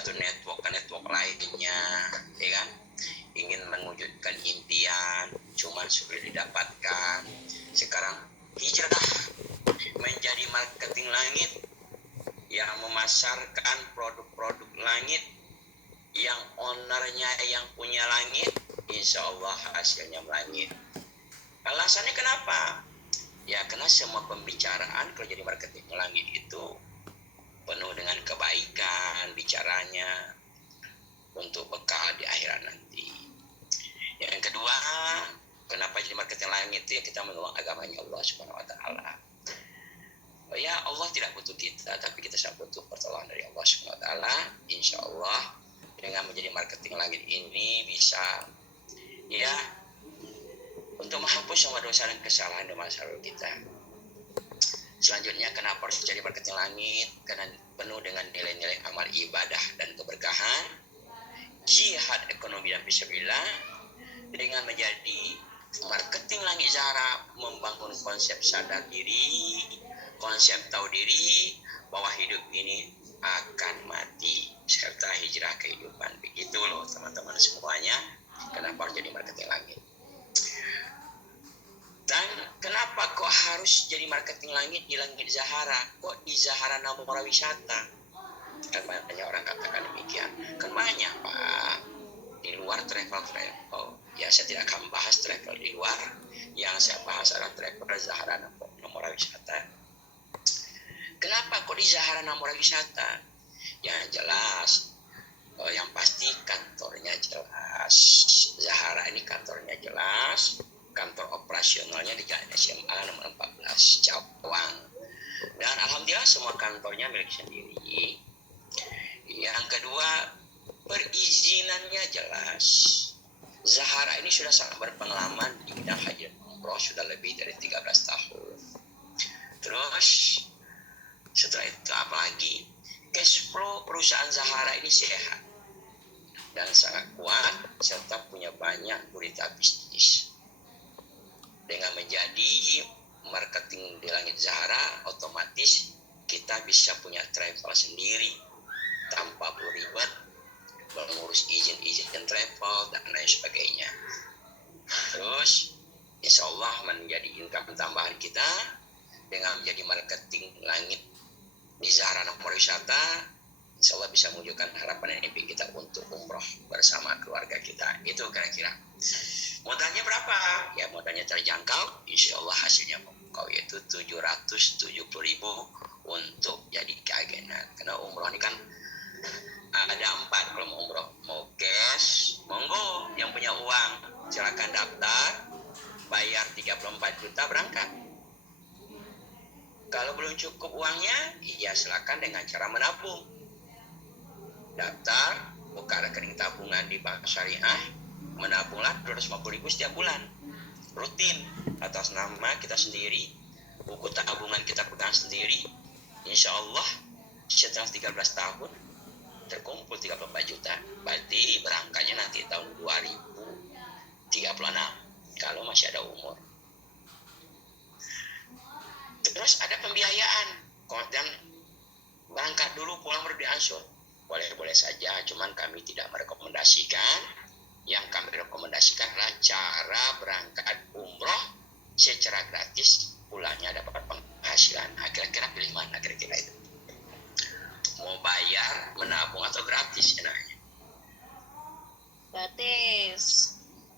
satu network ke network lainnya, ya kan? Ingin mewujudkan impian, cuman sulit didapatkan. Sekarang hijrah menjadi marketing langit yang memasarkan produk-produk langit, yang ownernya yang punya langit, insya Allah hasilnya langit. Alasannya kenapa? Ya karena semua pembicaraan kalau jadi marketing langit itu penuh dengan kebaikan bicaranya untuk bekal di akhirat nanti. Yang kedua, kenapa jadi marketing langit itu ya kita menolong agamanya Allah Subhanahu wa taala. Ya Allah tidak butuh kita, tapi kita sangat butuh pertolongan dari Allah Subhanahu wa taala. Insya Allah dengan menjadi marketing langit ini bisa ya untuk menghapus semua dosa dan kesalahan di masa lalu kita. Selanjutnya, kenapa harus jadi marketing langit? Karena penuh dengan nilai-nilai amal ibadah dan keberkahan, jihad ekonomi dan fisabilillah. Dengan menjadi marketing langit Zahra, membangun konsep sadar diri, konsep tahu diri bahwa hidup ini akan mati serta hijrah kehidupan. Begitu loh teman-teman semuanya, kenapa harus jadi marketing langit. Dan kenapa kok harus jadi marketing langit di langit Zahra? Kok di Zahra Namura Wisata? Kan banyak orang katakan demikian. Kan banyak Pak, di luar travel. Ya saya tidak akan bahas travel di luar. Yang saya bahas adalah travel Zahra Namura Wisata. Kenapa kok di Zahra Namura Wisata? Yang jelas, yang pasti kantornya jelas. Zahra ini kantornya jelas. Kantor operasionalnya di Jalan SMA nomor 14 Cawang. Dan alhamdulillah semua kantornya milik sendiri. Yang kedua, perizinannya jelas. Zahra ini sudah sangat berpengalaman di bidang haji dan umroh sudah lebih dari 13 tahun. Terus setelah itu apalagi? Cash flow perusahaan Zahra ini sehat dan sangat kuat serta punya banyak gurita bisnis. Dengan menjadi marketing di langit Zahra, otomatis kita bisa punya travel sendiri tanpa perlu ribet mengurus izin dan travel dan lain sebagainya. Terus insya Allah menjadi income tambahan kita dengan menjadi marketing langit di Zahra Namura Wisata. Insya Allah bisa mewujudkan harapan dan mimpi kita untuk umroh bersama keluarga kita. Itu kira-kira. Modalnya berapa? Ya modalnya terjangkau. Insya Allah hasilnya memukau, yaitu 770.000 untuk jadi keagenan. Karena umroh ini kan ada 4 kalau mau umroh. Mau cash, monggo yang punya uang silakan daftar, bayar 34 juta berangkat. Kalau belum cukup uangnya, ya silakan dengan cara menabung. Daftar, buka rekening tabungan di bank syariah, menabunglah 250.000 setiap bulan, rutin atas nama kita sendiri, buku tabungan kita pegang sendiri. Insya Allah setelah 13 tahun terkumpul 34 juta. Berarti berangkatnya nanti tahun 2036 kalau masih ada umur. Terus ada pembiayaan, dan berangkat dulu pulang baru diansur. Boleh saja, cuman kami tidak merekomendasikan. Yang kami rekomendasikan adalah cara berangkat umroh secara gratis, pulangnya dapat penghasilan. Kira-kira pilih mana kira-kira itu? Mau bayar, menabung atau gratis enaknya? Gratis.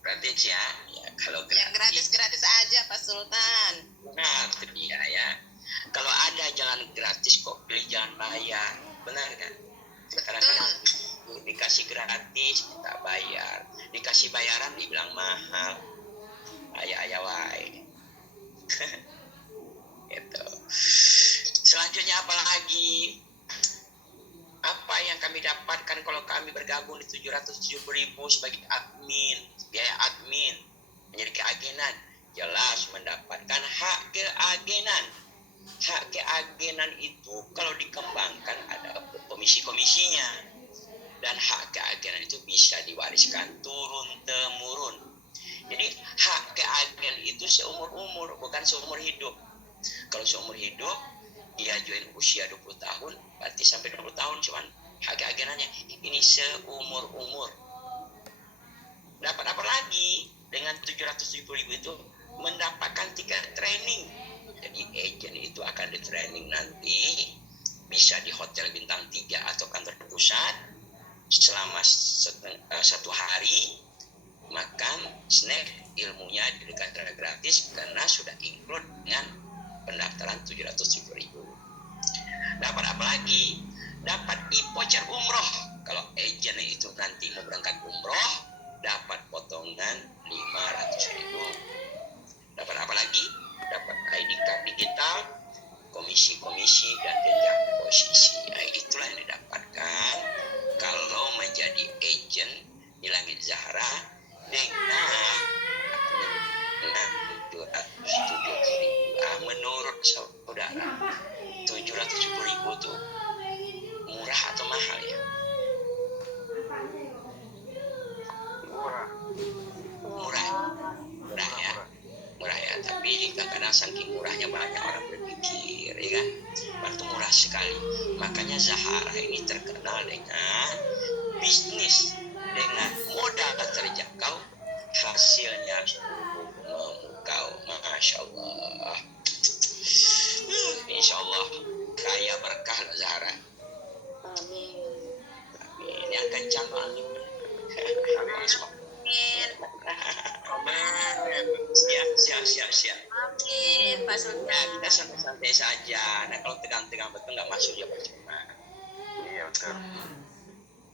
Gratis ya? Ya kalau gratis. Yang gratis-gratis aja Pak Sultan. Nah, itu dia ya. Kalau ada jalan gratis kok pilih jalan bayar, benar kan? Kadang-kadang dikasih gratis kita bayar, dikasih bayaran dibilang mahal. Ayah wae. Gitu. Selanjutnya apa lagi? Apa yang kami dapatkan kalau kami bergabung di 770.000 sebagai admin, biaya admin, menjadi keagenan? Jelas mendapatkan hak keagenan. Hak keagenan itu kalau dikembangkan ada komisi-komisinya. Dan hak keagenan itu bisa diwariskan turun-temurun. Jadi hak keagenan itu seumur-umur, bukan seumur hidup. Kalau seumur hidup, dia join usia 20 tahun, berarti sampai 20 tahun cuman Agak-aganannya ini seumur-umur. Dapat apa lagi dengan 770.000 itu? Mendapatkan tiket training. Jadi agent itu akan di training nanti, bisa di hotel bintang 3 atau kantor pusat selama 1 hari, makan, snack, ilmunya diberikan secara gratis karena sudah include dengan pendaftaran 770.000. Dapat apa lagi? Dapat e-voucher umroh. Kalau agent itu nanti mau berangkat umroh, dapat potongan 500.000. Dapat apa lagi? Dapat ID card digital, komisi-komisi, dan jenjang posisi. Nah, itulah yang didapatkan kalau menjadi agent di Langit Zahra dengan 770.000. Menurut saudara, 770.000 itu murah atau mahal ya? Murah ya, tapi kadang-kadang saking murahnya banyak orang berpikir, ya kan? Itu murah sekali. Makanya Zahara ini terkenal dengan bisnis dengan modal terjangkau, hasilnya memukau. Masya Allah. Insya Allah kaya berkah Zahara. Amin. Yang kencang amin. Siap. Amin, Pak Sultan. Ya, kita santai-santai saja. Nah, kalau tegang-tegang betul nggak masuk ya percuma.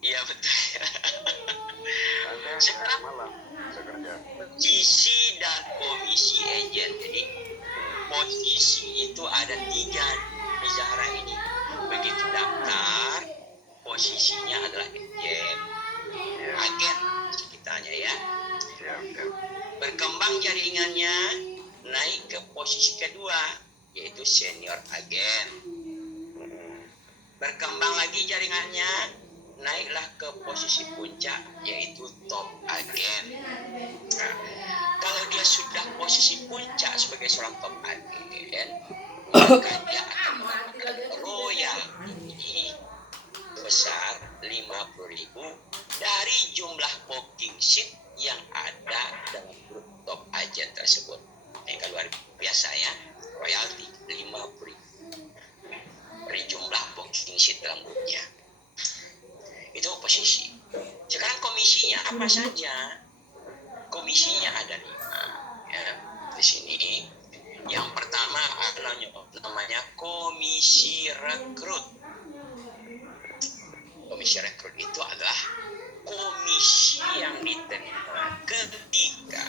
Iya betul. Sekarang posisi dan komisi agent. Jadi posisi itu ada 3 di Zahra ini. Begitu daftar, posisinya adalah agen sekitarnya ya. Berkembang jaringannya, naik ke posisi kedua, yaitu senior agen. Berkembang lagi jaringannya, naiklah ke posisi puncak, yaitu top agen. Nah, kalau dia sudah posisi puncak sebagai seorang top agen, maka dia akan mendapatkan royalti besar 50.000 dari jumlah booking sheet yang ada dalam grup top agent tersebut. Yang luar biasa ya, royalti 50.000 dari jumlah booking sheet dalam grupnya. Itu posisi. Sekarang komisinya apa saja? Komisinya ada 5 ya, di sini. Yang pertama namanya komisi rekrut. Komisi rekrut itu adalah komisi yang diterima ketika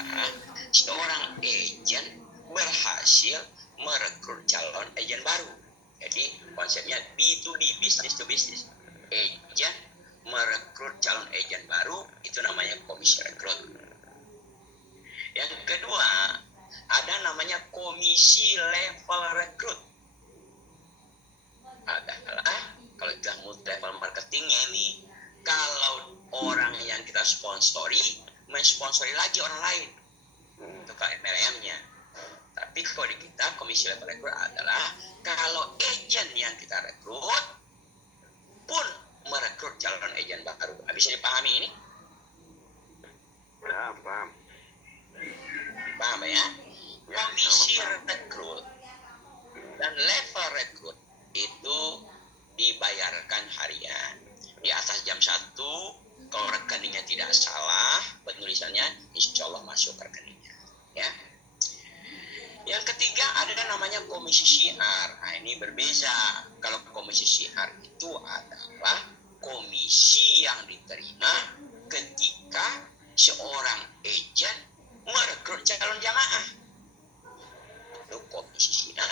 seorang agen berhasil merekrut calon agen baru. Jadi konsepnya B2B, business to business. Agen merekrut calon agen baru, itu namanya komisi rekrut. Yang kedua, ada namanya komisi level rekrut. Adalah kalau kita multi level marketingnya ini, kalau orang yang kita sponsori mensponsori lagi orang lain untuk MLM-nya. Tapi kalau di kita komisi level rekrut adalah kalau agen yang kita rekrut pun merekrut calon agen baru. Bisa dipahami ini? Paham ya? Komisi rekrut dan level rekrut itu dibayarkan harian. Di atas jam 1, kalau rekeningnya tidak salah penulisannya, insya Allah masuk rekeningnya ya. Yang ketiga ada namanya komisi syiar. Nah, ini berbeza. Kalau komisi syiar itu adalah komisi yang diterima ketika seorang agen merekrut calon jamaah. Itu komisi syiar.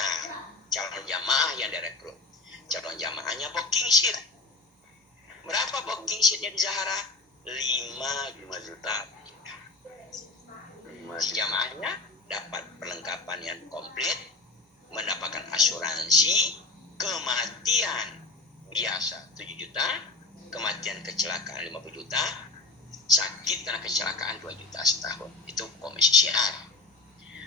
Calon jamaah yang direkrut. Calon jamaahnya booking sheet. Berapa booking sheetnya di Zahara? 5 juta. Si jamaahnya dapat perlengkapan yang komplit, mendapatkan asuransi kematian biasa 7 juta, kematian kecelakaan 50 juta, sakit karena kecelakaan 2 juta setahun. Itu komisi syiar.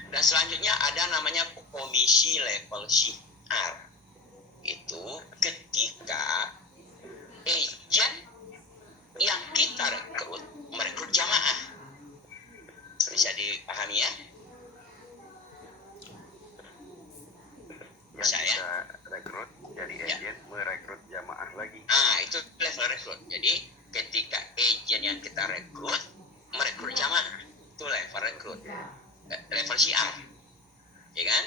Dan selanjutnya ada namanya komisi level syiar. Itu ketika agent level rekrut. Jadi ketika agent yang kita rekrut merekrut jamaah, itu level rekrut, level syiar, ya kan?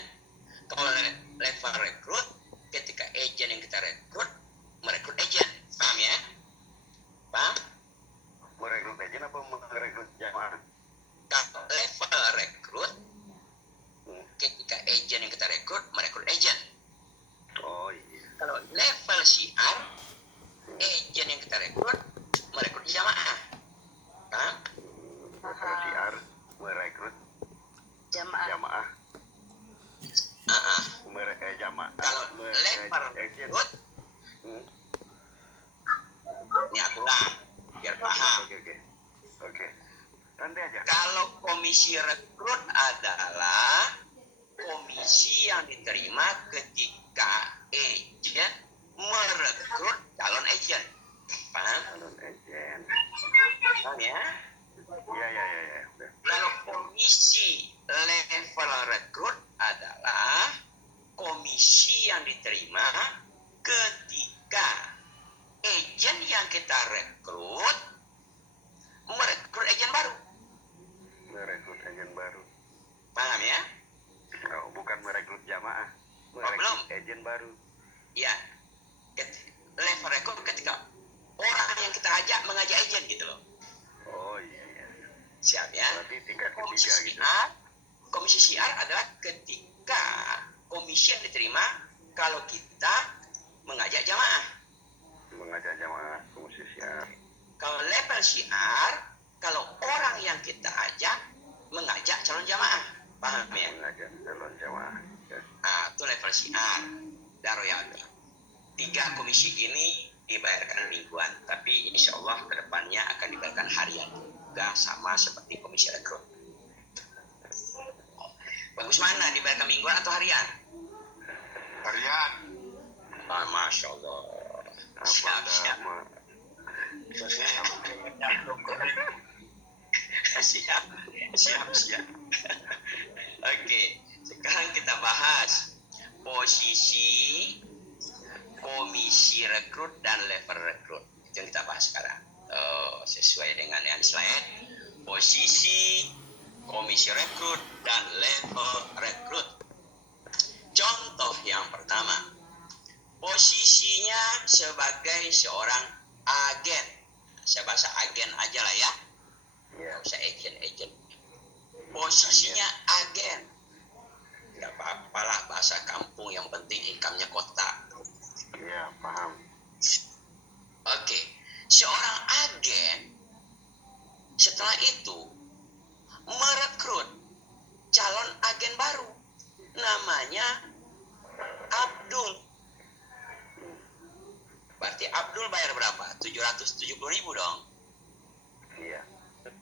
Kalau level rekrut, ketika agent yang kita rekrut merekrut agent, paham ya? Paham? Merekrut agent apa merekrut jamaah? Kalau level rekrut, ketika agent yang kita rekrut merekrut agent. Oh iya. Kalau level syiar, agent yang kita rekrut merekrut jamaah. Paham? Level syiar merekrut Jamaah. jamaah. Jamaah. Kalau level agent. rekrut, ini aku ulang biar paham. Oke. Nanti aja. Kalau komisi rekrut adalah komisi yang diterima ketika agent merekrut calon agent. Paham? Calon agent. Paham ya? Ya. Udah. Kalau komisi level rekrut adalah komisi yang diterima ketika agent yang kita rekrut merekrut agent baru. Merekrut agent baru. Paham ya? Oh, bukan merekrut jamaah. belum. Merekrut agent baru. Ya. Level rekrut ketika orang yang kita ajak mengajak agent gitu loh. Oh iya. Siap ya? Berarti tingkat Komisi ketiga gitu. syiar, komisi syiar adalah ketika komisi yang diterima kalau kita mengajak jamaah. Mengajak jamaah komisi syiar. Kalau level syiar, kalau orang yang kita ajak mengajak calon jamaah. Paham ya? Mengajak calon jamaah. Ya. Nah, itu level syiar dan royalti. 3 komisi ini dibayarkan mingguan, tapi insya Allah kedepannya akan dibayarkan harian juga sama seperti komisi rekrut. Bagus mana dibayarkan mingguan atau harian? Harian. Ah, Masya Allah. Siap. Siap. Oke, sekarang kita bahas posisi komisi rekrut dan level rekrut. Itu yang kita bahas sekarang. Sesuai dengan yang slide, posisi komisi rekrut dan level rekrut. Contoh yang pertama, posisinya sebagai seorang agen. Saya bahasa agen aja lah ya. Ya. Nggak usah agent. Posisinya agen. Nggak apa-apa lah bahasa kampung, yang penting income-nya kota. Ya, paham. Oke, seorang agen setelah itu merekrut calon agen baru, namanya Abdul. Berarti Abdul bayar berapa? 770.000 dong. Iya.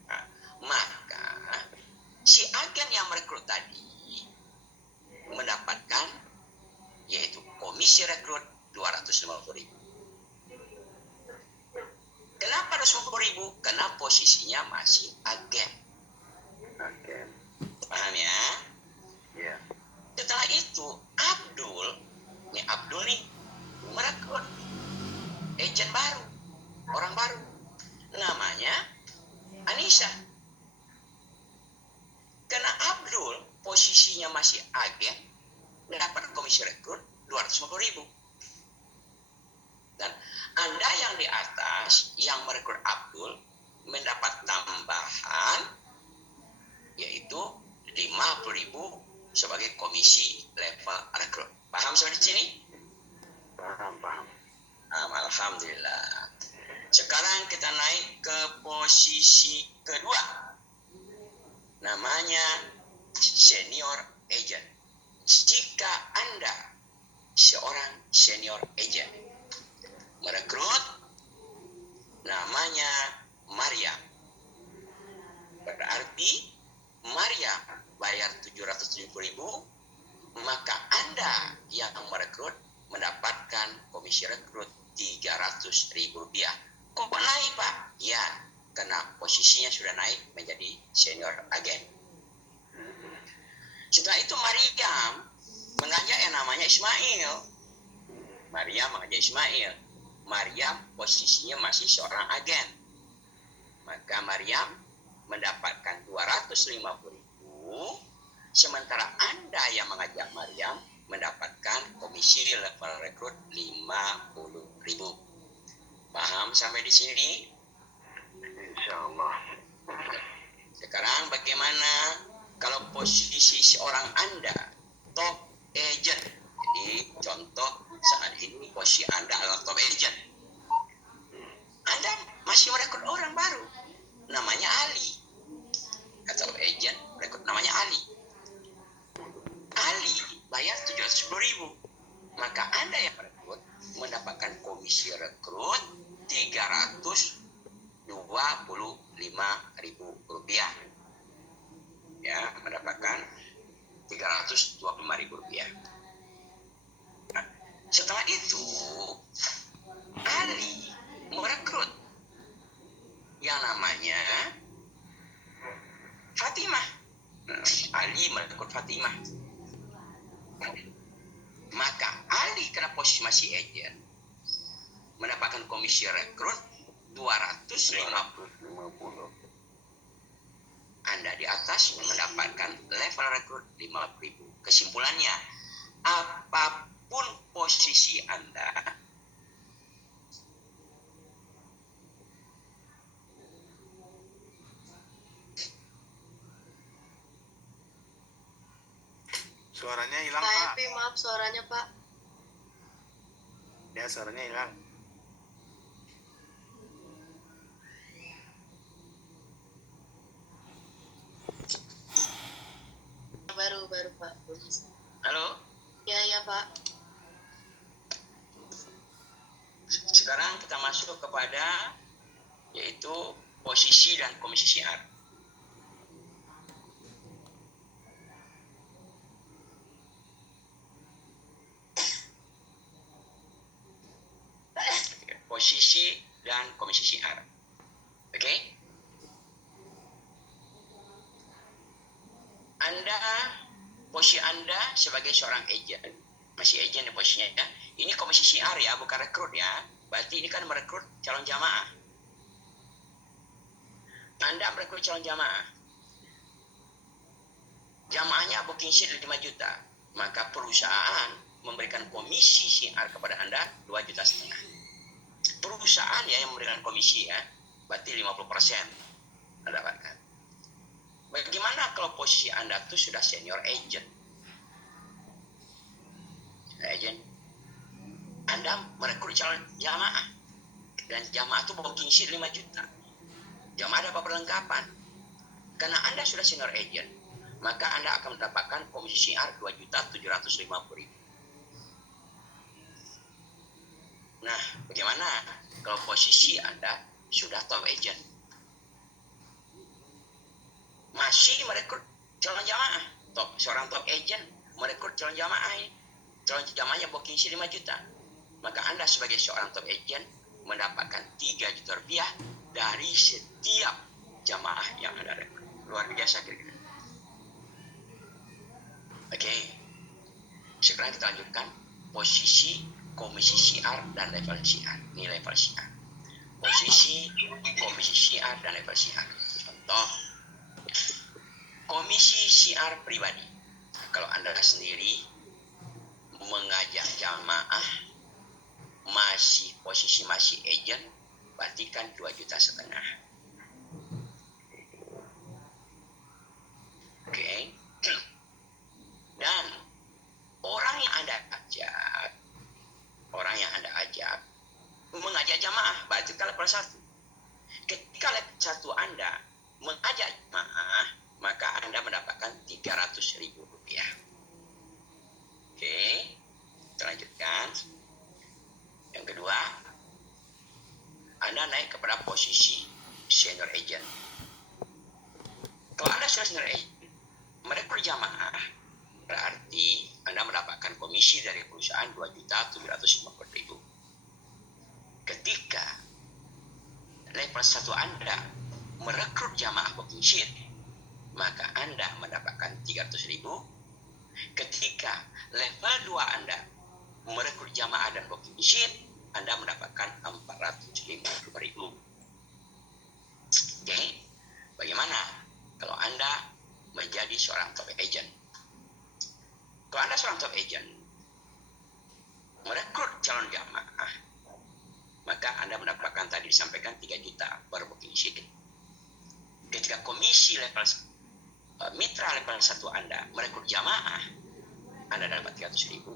Nah, maka si agen yang merekrut tadi mendapatkan yaitu komisi rekrut 250.000. Kenapa 250.000? Karena posisinya masih agen. Oke. Paham ya? Iya. Setelah itu Abdul nih merekrut agent baru, orang baru, namanya Anissa. Karena Abdul posisinya masih agen, dapat komisi rekrut 250.000. Dan Anda yang di atas yang merekrut Abdul mendapat tambahan yaitu 50.000 sebagai komisi level rekrut. Paham sampai di sini? Paham. Alhamdulillah. Sekarang kita naik ke posisi kedua. Namanya senior agent. Jika Anda seorang senior agent merekrut namanya Maria, berarti Maria bayar 770.000, maka Anda yang merekrut mendapatkan komisi rekrut 300.000 rupiah. Kok naik Pak? Ya, karena posisinya sudah naik menjadi senior agen. Setelah itu Maryam mengajak yang namanya Ismail. Maryam mengajak Ismail. Maryam posisinya masih seorang agen. Maka Maryam mendapatkan 250.000, sementara Anda yang mengajak Maryam mendapatkan komisi level rekrut 50.000. Paham sampai di sini? Insyaallah. Sekarang bagaimana kalau posisi seorang Anda top agent? Jadi contoh saat ini posisi Anda adalah top agent. Anda masih merekrut orang baru, namanya Ali. Atau agent rekrut namanya Ali. Ali bayar 710.000. Maka Anda yang merekrut mendapatkan komisi rekrut 325.000 rupiah. Ya, mendapatkan 325.000 rupiah. Nah, setelah itu Ali merekrut yang namanya Fatimah. Ali merekrut Fatimah. Maka Ali karena posisi masih agent mendapatkan komisi rekrut 250. 50. Anda di atas mendapatkan level rekrut 50.000. Kesimpulannya, apapun posisi Anda, Suaranya hilang, Pak Pak. Epi, maaf suaranya Pak. Ya, suaranya hilang. Baru Pak. halo? Ya Pak. Sekarang kita masuk kepada yaitu posisi dan komisi syiar. Posisi dan komisi syiar. Oke? Posisi Anda sebagai seorang agent, masih agent ya posisinya ya. Ini komisi syiar ya, bukan rekrut ya. Berarti ini kan merekrut calon jamaah. Anda merekrut calon jamaah. Jamaahnya booking sheet 5 juta. Maka perusahaan memberikan komisi syiar kepada Anda 2,5 juta. Perusahaan ya yang memberikan komisi ya. Berarti 50% Anda dapatkan. Bagaimana kalau posisi Anda tuh sudah senior agent? Agent. Anda merekrut calon jamaah. Dan jamaah itu booking sheet 5 juta. Jamaah dapat perlengkapan. Karena Anda sudah senior agent, maka Anda akan mendapatkan komisi syiar 2.750.000. Nah, bagaimana kalau posisi Anda sudah top agent? Masih merekrut calon jamaah. Seorang top agent merekrut calon jamaah ini. Calon jamaahnya booking sheet 5 juta. Maka Anda sebagai seorang top agent mendapatkan 3 juta rupiah dari setiap jamaah yang Anda rekrut. Luar biasa kira-kira. Oke. Sekarang kita lanjutkan posisi, komisi syiar, dan level syiar. Ini level syiar. Posisi, komisi syiar, dan level syiar. Contoh, komisi syiar pribadi. Kalau Anda sendiri mengajak jamaah posisi masih agent, berarti kan 2,5 juta. Oke. Dan orang yang Anda ajak mengajak jamaah, berarti kalau level 1. Ketika level 1 Anda mengajak jamaah, maka Anda mendapatkan 300.000 rupiah. Oke, kita lanjutkan. Yang kedua, Anda naik kepada posisi senior agent. Kalau Anda sudah senior agent, merekrut jamaah, berarti Anda mendapatkan komisi dari perusahaan 2.750.000. Ketika level 1 Anda merekrut jamaah booking sheet, maka Anda mendapatkan 300.000. Ketika level 2 Anda merekrut jamaah dan booking sheet, Anda mendapatkan 450.000. Oke, bagaimana kalau Anda menjadi seorang top agent? Kalau Anda seorang top agent, merekrut calon jamaah, maka Anda mendapatkan tadi disampaikan 3 juta per booking sheet. Ketika komisi level mitra level 1 Anda merekrut jamaah, Anda dapat 300.000.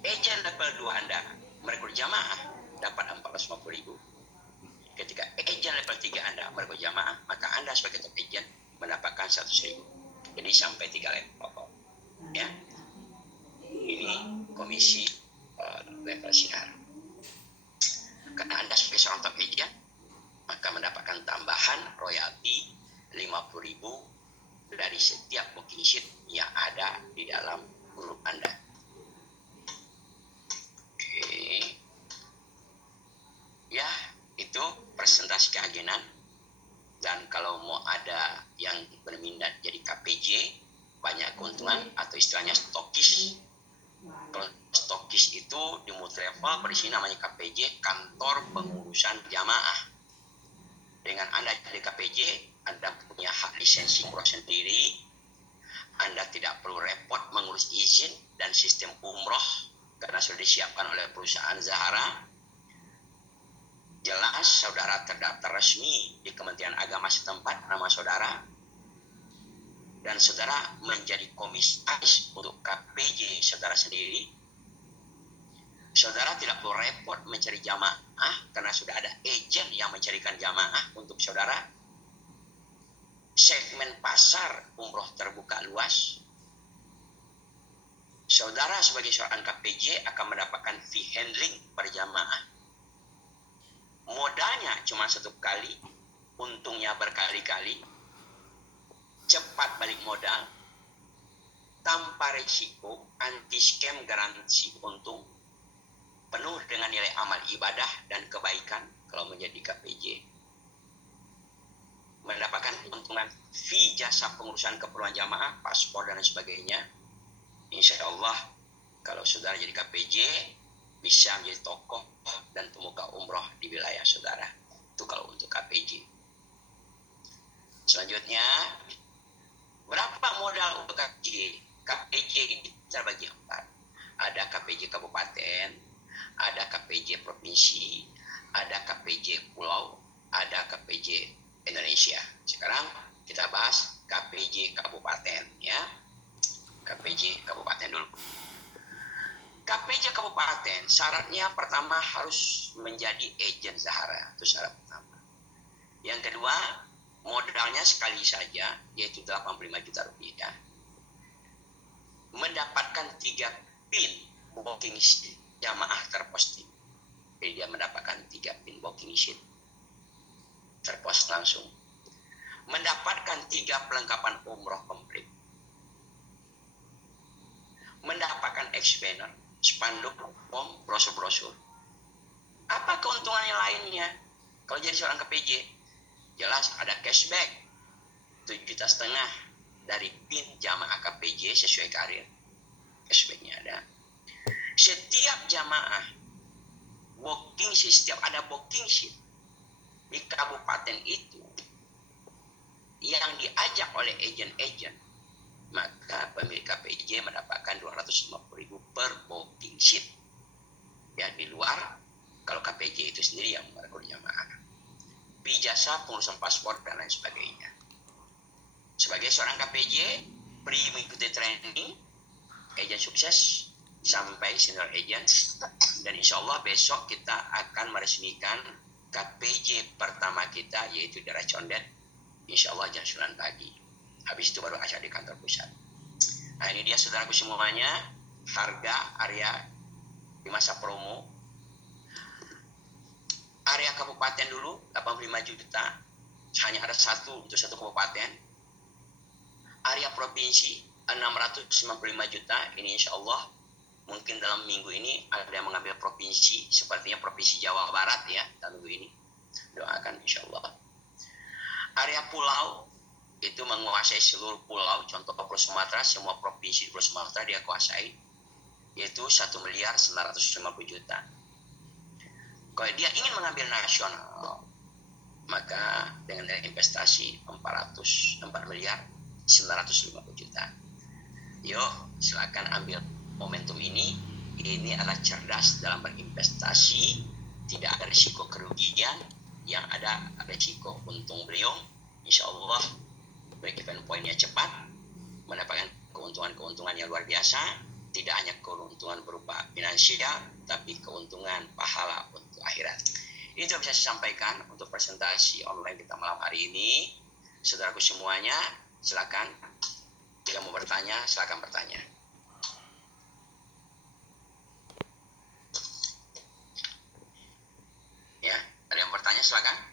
Agent level 2 Anda merekrut jamaah dapat 450.000. Ketika agent level 3 Anda merekrut jamaah, maka Anda sebagai top agent mendapatkan 100.000. Jadi sampai 3 level. Ya. Ini komisi level siar. Karena Anda sebagai seorang top agent, maka mendapatkan tambahan royalti 50.000 dari setiap booking sheet yang ada di dalam grup Anda. Oke. Ya, itu presentasi keagenan. Dan kalau mau ada yang berminat jadi KPJ, banyak keuntungan atau istilahnya stokis. Kalau stokis itu di Multilevel berisi namanya KPJ, kantor pengurusan jamaah. Dengan Anda jadi KPJ, Anda punya hak lisensi umroh sendiri. Anda tidak perlu repot mengurus izin dan sistem umroh karena sudah disiapkan oleh perusahaan Zahara. Jelas saudara terdaftar resmi di Kementerian Agama setempat nama saudara, dan saudara menjadi komisaris untuk KPJ saudara sendiri. Saudara tidak perlu repot mencari jamaah karena sudah ada agen yang mencarikan jamaah untuk saudara. Segmen pasar umroh terbuka luas. Saudara sebagai seorang KPJ akan mendapatkan fee handling per jamaah. Modalnya cuma 1 kali, untungnya berkali-kali. Cepat balik modal, tanpa risiko, anti scam, garansi untung, penuh dengan nilai amal ibadah dan kebaikan kalau menjadi KPJ. Mendapatkan keuntungan fee jasa pengurusan keperluan jamaah, paspor dan sebagainya. Insya Allah kalau saudara jadi KPJ bisa menjadi tokoh dan pemuka umroh di wilayah saudara. Itu kalau untuk KPJ. Selanjutnya, berapa modal untuk KPJ? KPJ ini terbagi 4. Ada KPJ kabupaten, ada KPJ provinsi, ada KPJ pulau, ada KPJ Indonesia. Sekarang kita bahas KPJ kabupaten, ya. KPJ kabupaten dulu. KPJ kabupaten syaratnya pertama harus menjadi agen Zahara, itu syarat pertama. Yang kedua, modalnya sekali saja, yaitu 85 juta rupiah. Mendapatkan 3 pin booking sheet jamaah terposting. Jadi dia mendapatkan 3 pin booking sheet terpost langsung. Mendapatkan 3 perlengkapan umroh komplit. Mendapatkan ex-banner, spanduk, bom, brosur-brosur. Apa keuntungan yang lainnya? Kalau jadi seorang KPJ, jelas ada cashback 7,5 juta dari PIN jamaah KPJ sesuai karir. Cashbacknya ada. Setiap jamaah booking sheet, setiap ada booking sheet di kabupaten itu yang diajak oleh agen-agen, maka pemilik KPJ mendapatkan 250.000 per booking sheet. Ya, di luar kalau KPJ itu sendiri yang merekrut jamaah. Jasa pengurusan paspor dan lain sebagainya. Sebagai seorang KPJ, pergi mengikuti training agen sukses sampai senior agent, dan insya Allah besok kita akan meresmikan KPJ pertama kita, yaitu daerah Condet, insya Allah jam 9 pagi. Habis itu baru acara di kantor pusat. Nah, ini dia saudaraku semuanya, harga area di masa promo. Area kabupaten dulu 85 juta, hanya ada satu untuk satu kabupaten. Area provinsi 695 juta, ini insya Allah mungkin dalam minggu ini ada yang mengambil provinsi, sepertinya provinsi Jawa Barat ya, dalam minggu ini. Doakan insya Allah. Area pulau itu menguasai seluruh pulau, contoh Pulau Sumatera, semua provinsi di Pulau Sumatera dia kuasai. yaitu 1.950.000.000. Kalau dia ingin mengambil nasional, maka dengan investasi 4.950.000.000. Yuk, silakan ambil momentum ini. Ini adalah cerdas dalam berinvestasi, tidak ada risiko kerugian, yang ada risiko untung beliung. Insya Allah break-even point-nya cepat, mendapatkan keuntungan-keuntungan yang luar biasa, tidak hanya keuntungan berupa finansial, tapi keuntungan pahala untuk akhirat. Itu yang bisa saya sampaikan untuk presentasi online kita malam hari ini. Saudaraku semuanya, silakan. Jika mau bertanya, silakan bertanya. Ya, ada yang bertanya, silakan.